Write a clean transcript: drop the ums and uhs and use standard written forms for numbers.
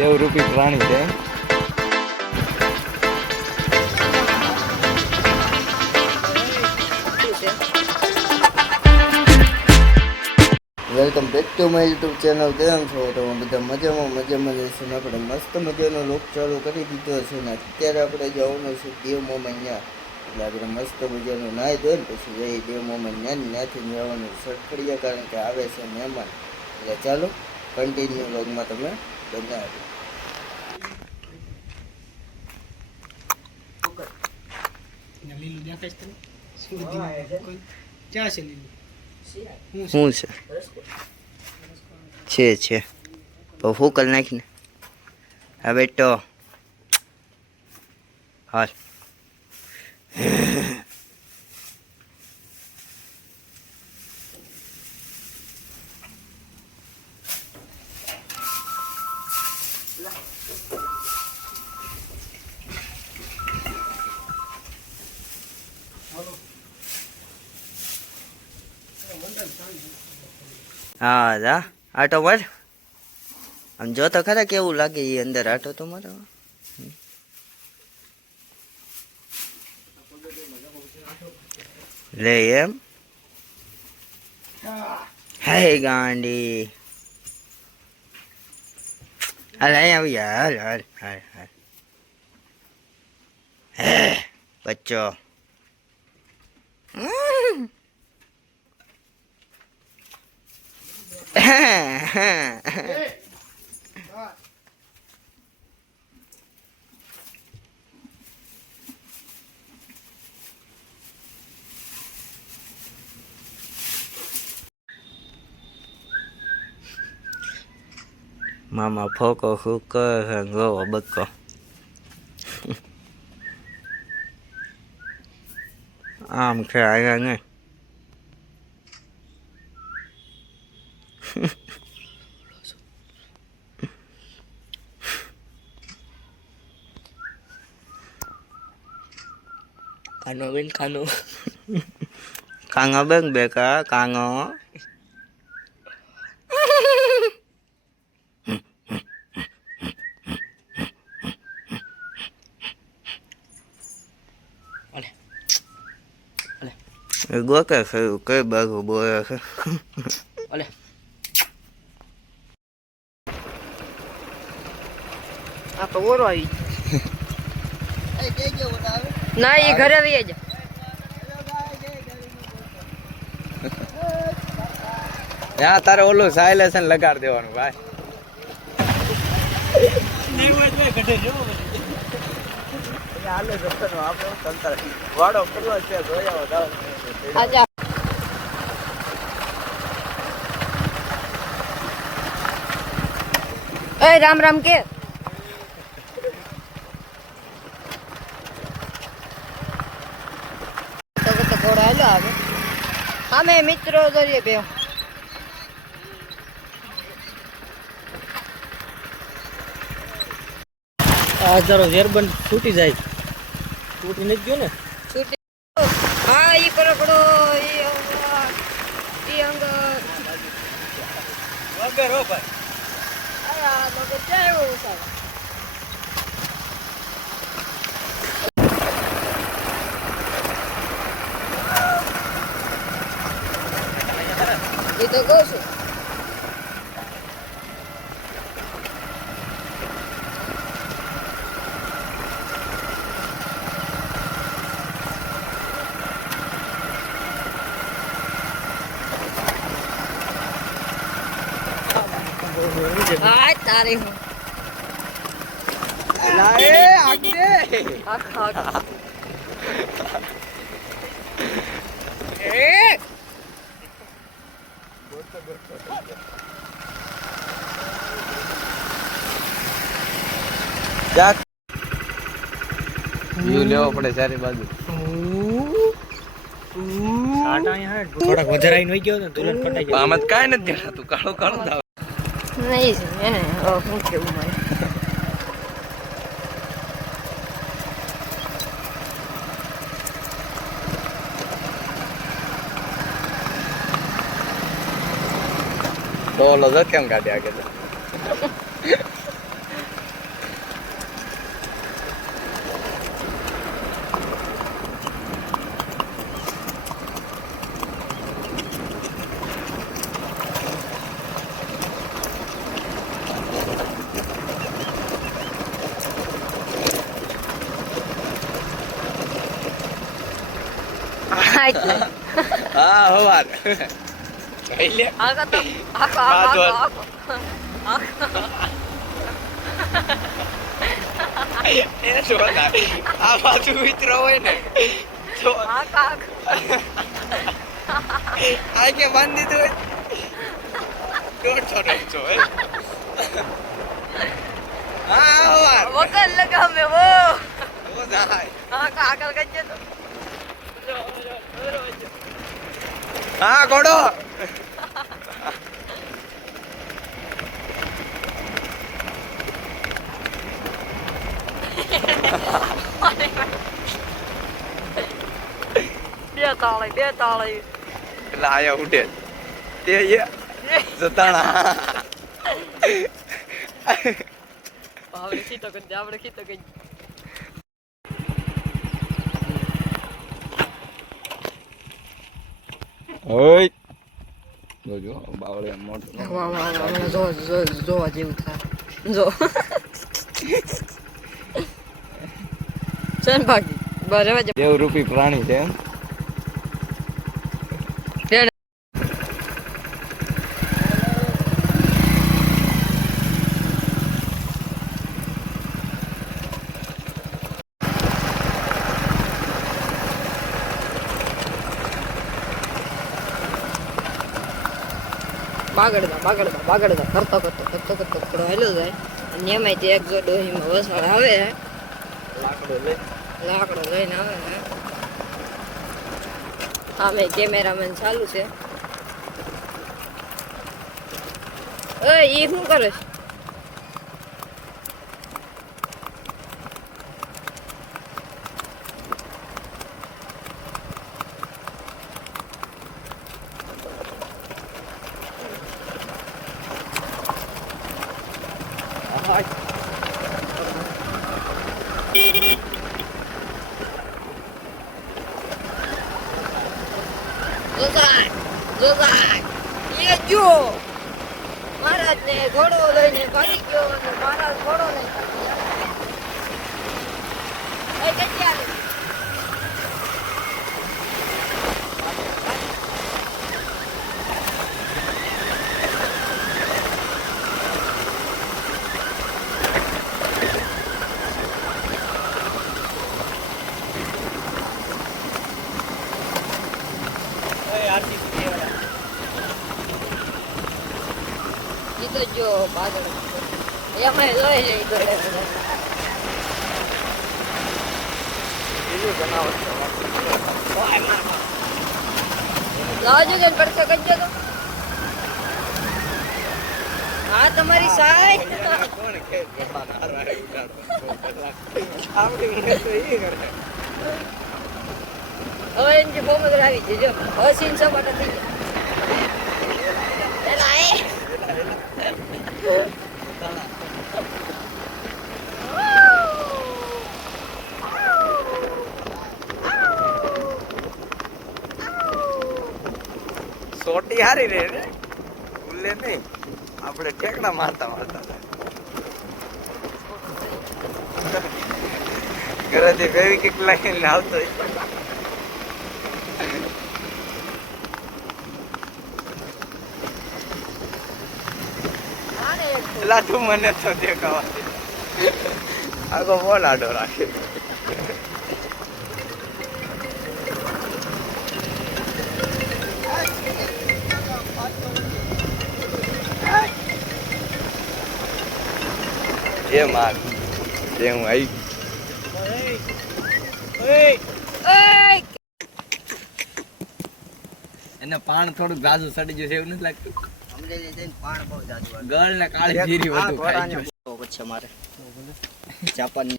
દેવરૂપી પ્રાણી છે. Welcome back to my YouTube channel. કેમ છો તમે બધા? મજામાં જઈશું. આપણે મસ્ત મજાનો લોક ચાલુ કરી દીધો છે ને અત્યારે આપણે જવાનું છે દેવ મોમાં ત્યાં. એટલે આપણે મસ્ત મજાનું નાહી ધોઈ ને પછી જઈએ દેવ મોમાં ત્યાંથી જવાનું સટખડિયા, કારણ કે આવે છે મહેમાન. એટલે ચાલો કન્ટિન્યુ લોગમાં તમે બનાવી. શું છે તો ફૂકલ નાખીને હવે તો હાલ. હા જા આટો માર. આમ જો તો ખરા કેવું લાગે એ અંદર આટો તો મારો. લે એમ હે ગાંડી હાલ અહીં આવી. હાલ હાલ હાલ હાલ હે બચ્ચો. મામા ફોકો ફૂકો ગોવો બક્કો. આમ છે અહીંયા નહીં. કાનો બેન કાનો કાંગો બેન બેકા કાંગો. ગોકે છે કઈ બાજુ બોલે છે. ઓલે આ તો ઓરો આવી ના એ ઘરે આવી જા. યા તારે ઓલું સાયલેશન લગાડ દેવાનું ભાઈ. વાડો કરવો છે જોયા. રામ રામ કે અમે મિત્રો કરીએ બે. આ જરો હેરબંધ છૂટી જાય. છૂટી નથી ગયો ને. છૂટી હા ઈ પકડો ઈ અંગ વગર હો ભાઈ. આ તો જાય એવું સાહેબ. એ તો કહું છું. આ તારે હું લાએ આગને આખા એ જા વ્યૂ લેવો પડે ચારે બાજુ. થોડાક વધારે આવીને વહી ગયો ને તુલન કટાઈ ગયો. આમાં કાંઈ નથી દેખાતું. કાળો કાળો થાય નહીં છે ને. શું કેવું મારે બોલો જો કેમ ગાડી આગળ. રાઈટ લે હા હવાર કઈ લે આખા તો આખા એ જો ના આ બાજુ મિત્ર હોય ને તો આખા આ કે બાંધી દીધું હોય છોટો છો હા હવાર વગર લગા મે વો ઓ જાય આખા આગળ ગજે તો હા ઘોડો બે તાળી એટલે આયા ઉઠે તે જતાણા આપણે ખીતો કરી ઓય જોજો બાવળે મોટો જોવા જેવું થાય જો ચલ ભાગી બરાબર દેવરૂપી પ્રાણી છે એમ બાગડતા કરતો થોડો હેલો જાય અને એમાં તે એક જો ડોહીમાં વસાડ આવે લાકડો લઈને આવે સામે કેમેરામેન ચાલુ છે એ શું કરે છે એ જો મહારાજ ને ઘોડો લઈને ભાગી ગયો અને મહારાજ ઘોડો લઈને તો જો બાદળ એમાં લઈ લઈ દોડે લાવજો કે પડશે કજ્જો તો હા તમારી સાય કોણ કે હારવારે ઉડાડો આવડી મને તો ઈ કરે હવે એની ફોર્મ આવી જજો હવે સીન સપાટા થઈ ગયા એલા સોટી હારી રે ઉલ્લે નહીં આપણે ઠેકડા મારતા ઘરેથી ફેવી કિક લઈને આવતો પેલા તું મને તો દેખાવા આગો ફોન આડો રાખે એ માર તે હું આવી એને પાણ થોડું ગાજુ સડી જશે એવું નથી લાગતું પાણ બહુ જાજુ ગળ ને કાળી જીરી વધુ ખાઈ ગયો પછી મારે જાપાન